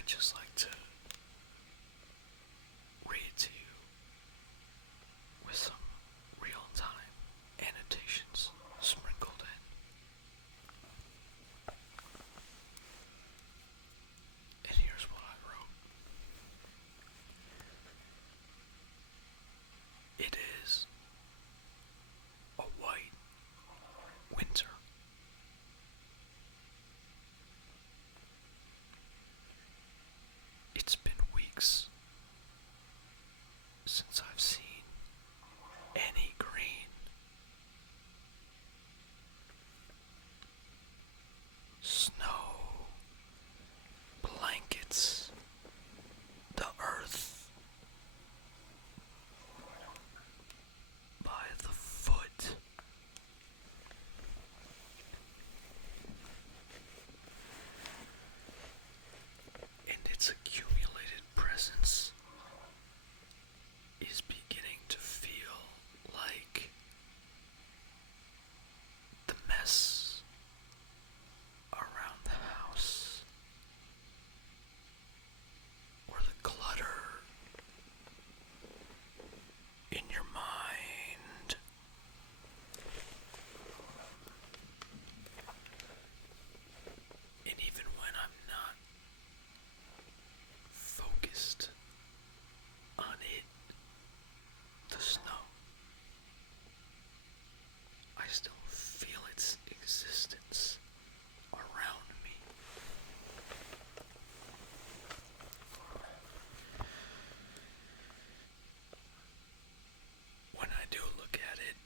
I'd just like to read it to you with some real-time annotations sprinkled in. And here's what I wrote. It is a white winter. It's been weeks since I've seen any green. Snow blankets the earth by the foot. And its accumulated presence is beginning to feel like the mess around the house, or the clutter in your mind. And even when I'm not focused on it, the snow, I still feel its existence around me. When I do look at it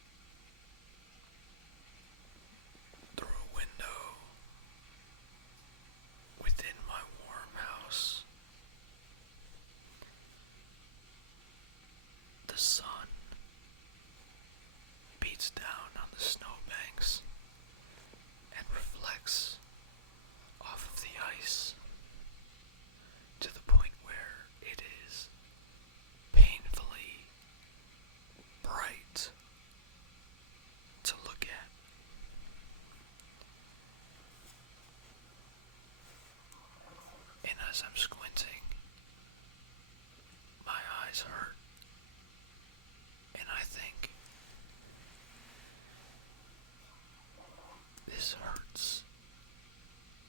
through a window within my warm house, the sun beats down on the snowbanks and reflects off of the ice to the point where it is painfully bright to look at. And as I'm squinting, my eyes hurt, and I think, this hurts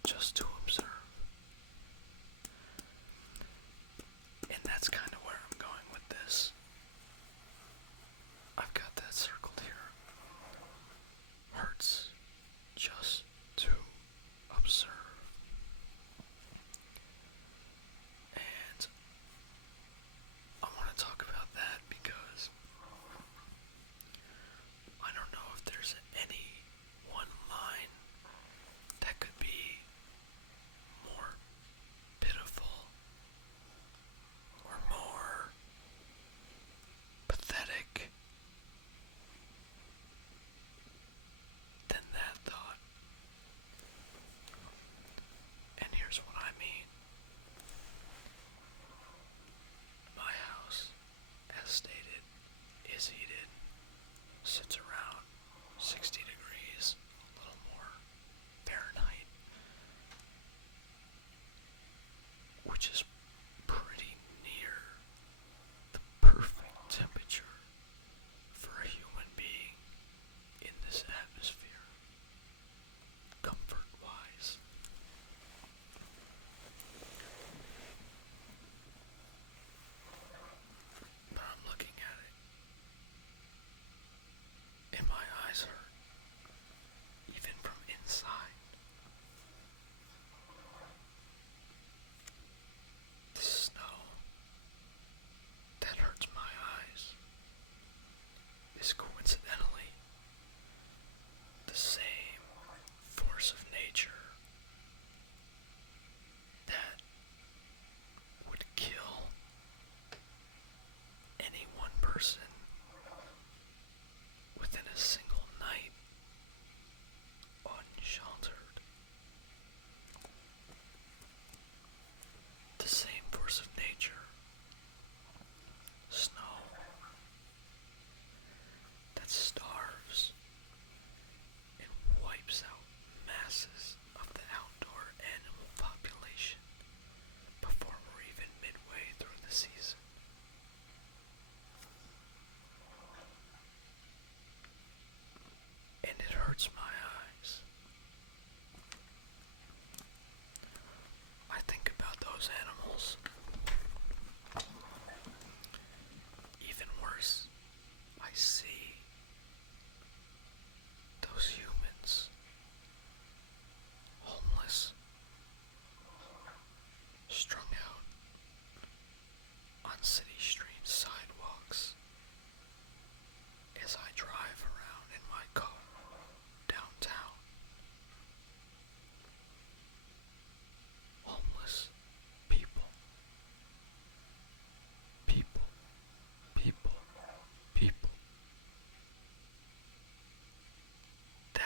just to observe. And that's kind of where I'm going with this. I've got that circled here. Hurts just to observe. And I want to talk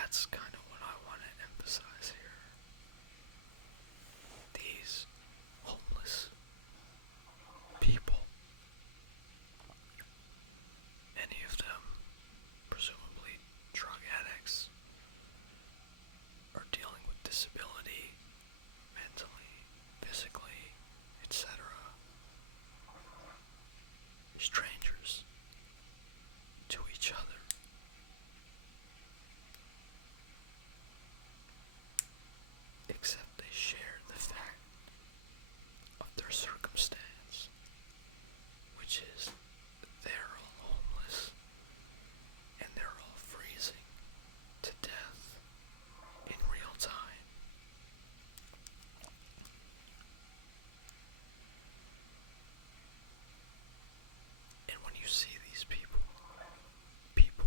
that's kind of what I want to emphasize here. These homeless people, any of them presumably drug addicts, are dealing with disability, mentally, physically, etc. Strangers to each other. Except they share the fact of their circumstance, which is they're all homeless and they're all freezing to death in real time. And when you see these people, people,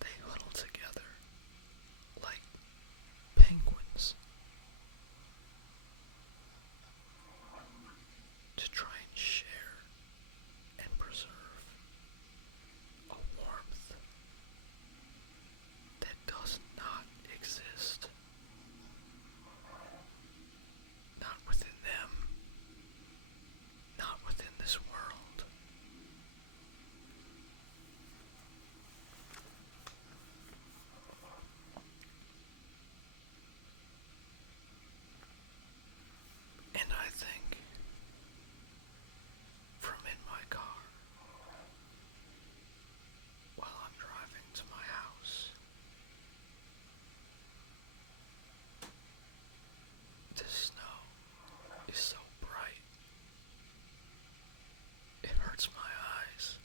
they huddle together like penguins to try and share and preserve a warmth that does not exist. Not within them, not within this world. And I think, from in my car, while I'm driving to my house, the snow is so bright, it hurts my eyes.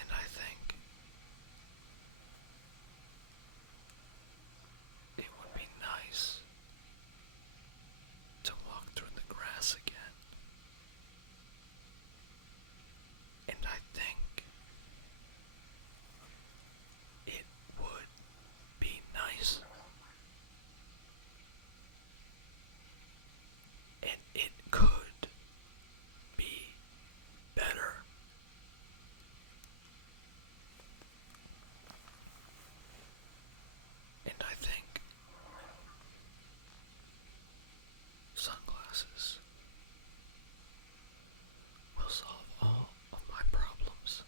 And I think it would be nice to walk through the grass again. And I think it would be nice, and it could be better. And I think sunglasses will solve all of my problems.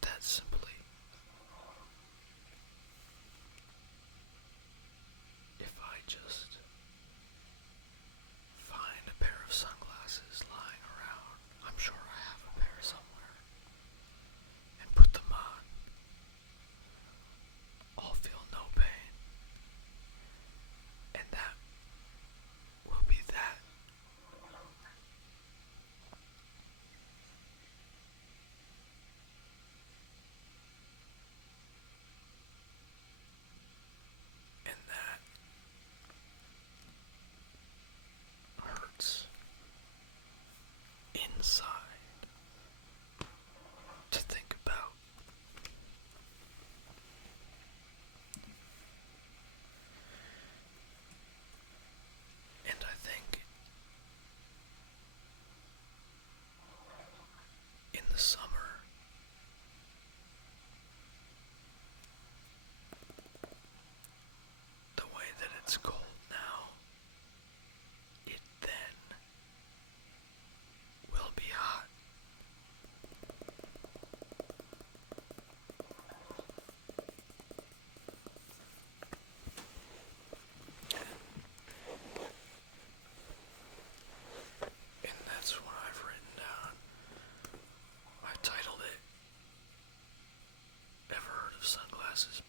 That simply, if I just find a pair of sunglasses lying around, I'm sure I have a pair somewhere, and put them on, I'll feel no pain. And that will be that. And that hurts inside to think about. And I think in the summer, the way that it's cold now, it then will be hot. And that's what I've written down. I titled it, Ever Heard of Sunglasses